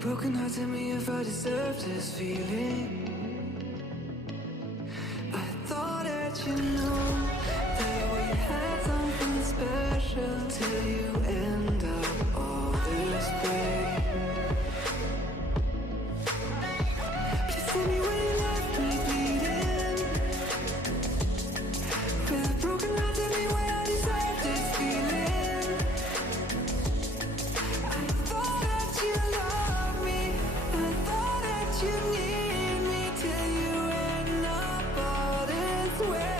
broken heart, tell me if I deserve this feeling. I thought that you knew that we had something special till you end up all this way. Please tell me when you left me bleeding. With a broken heart, tell me why I deserve this feeling. I thought that you loved me, I thought that you need me till you end up all this way.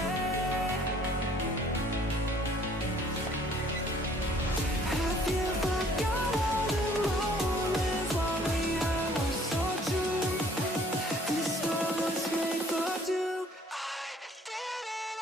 Have you forgot all the moments while we were so true? This world was made for two. I did it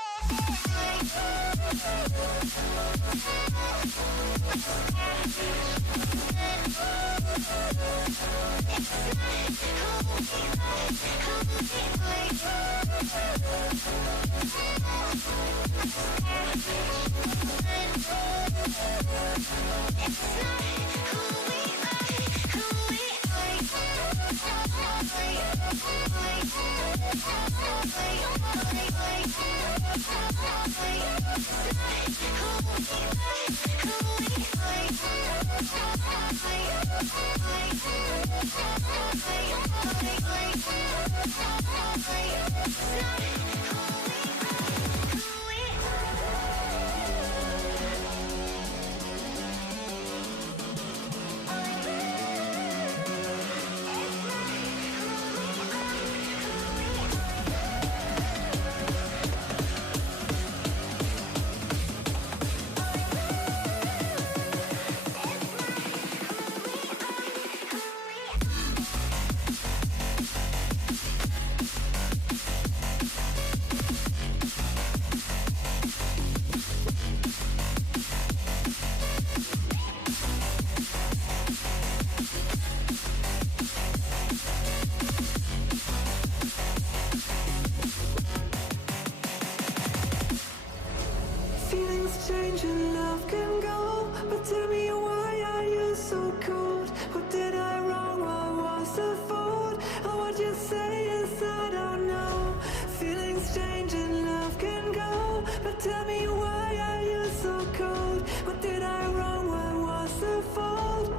change and love can go, but tell me why are you so cold? What did I wrong? What was the fault? Or what you say is I don't know. Feelings change and love can go, but tell me why are you so cold? What did I wrong? What was the fault?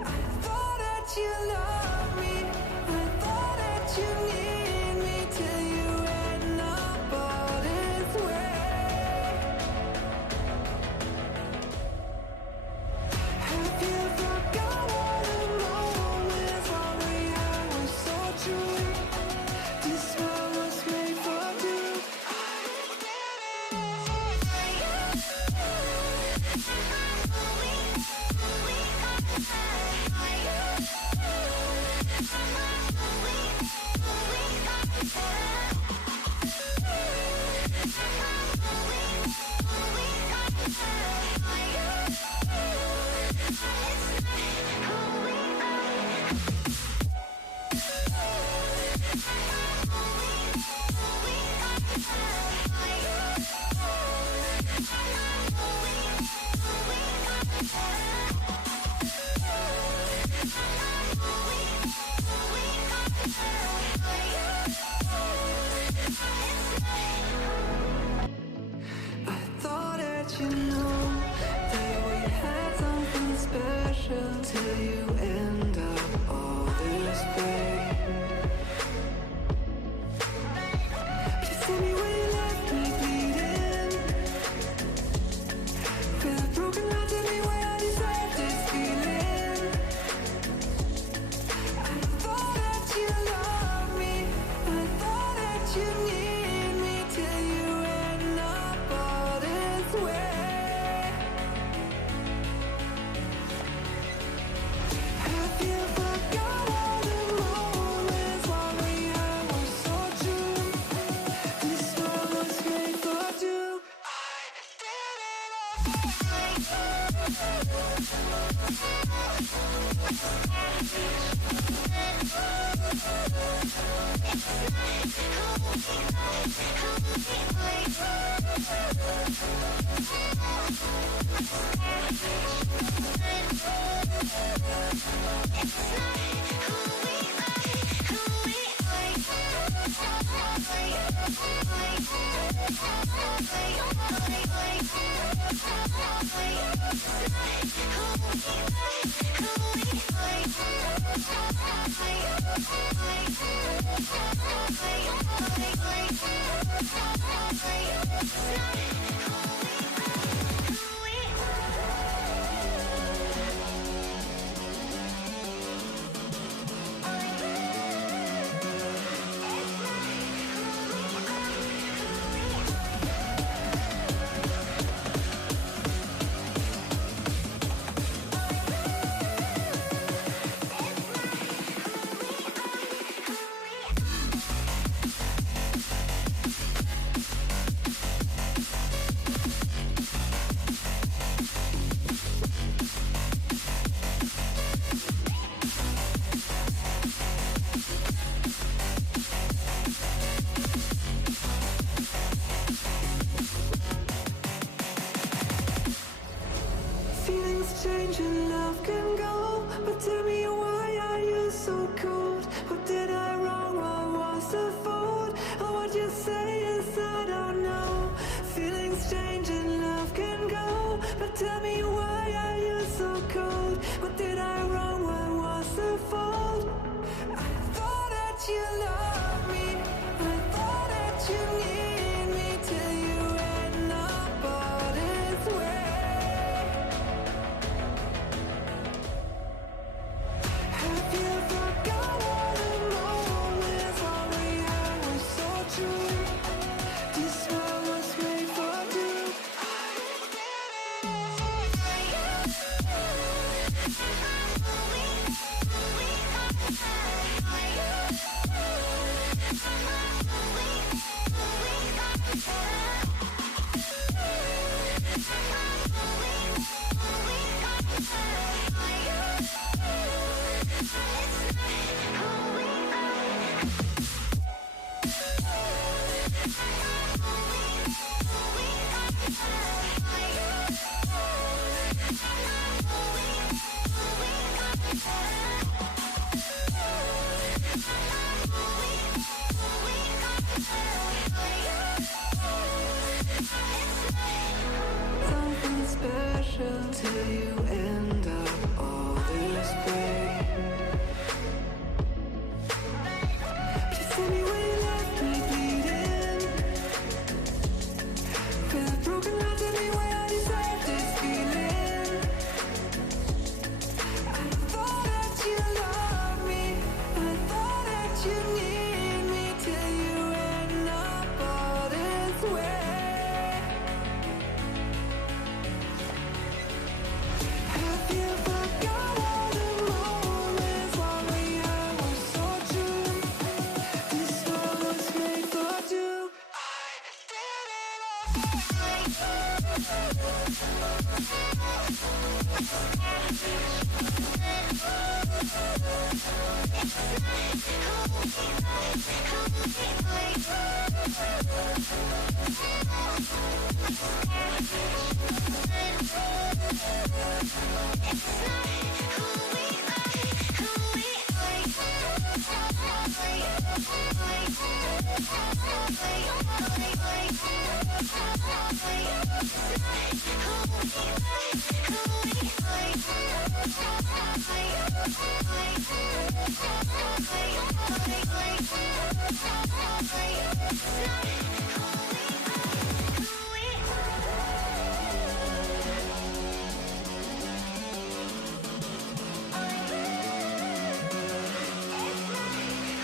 I thought that you loved me, I thought that you need me till you end up all this way. Have you forgot all the moments while we were so true? This world was made for two. I thought that you knew that we had something special till you end up all this way. Please tell me when you left me bleeding. With a broken heart, tell me why I deserve this feeling. I thought that you loved me, I thought that you need me till you end up all this way. Have you forgot all the moments while we were so true? This world was made for two. I did it. Who we are.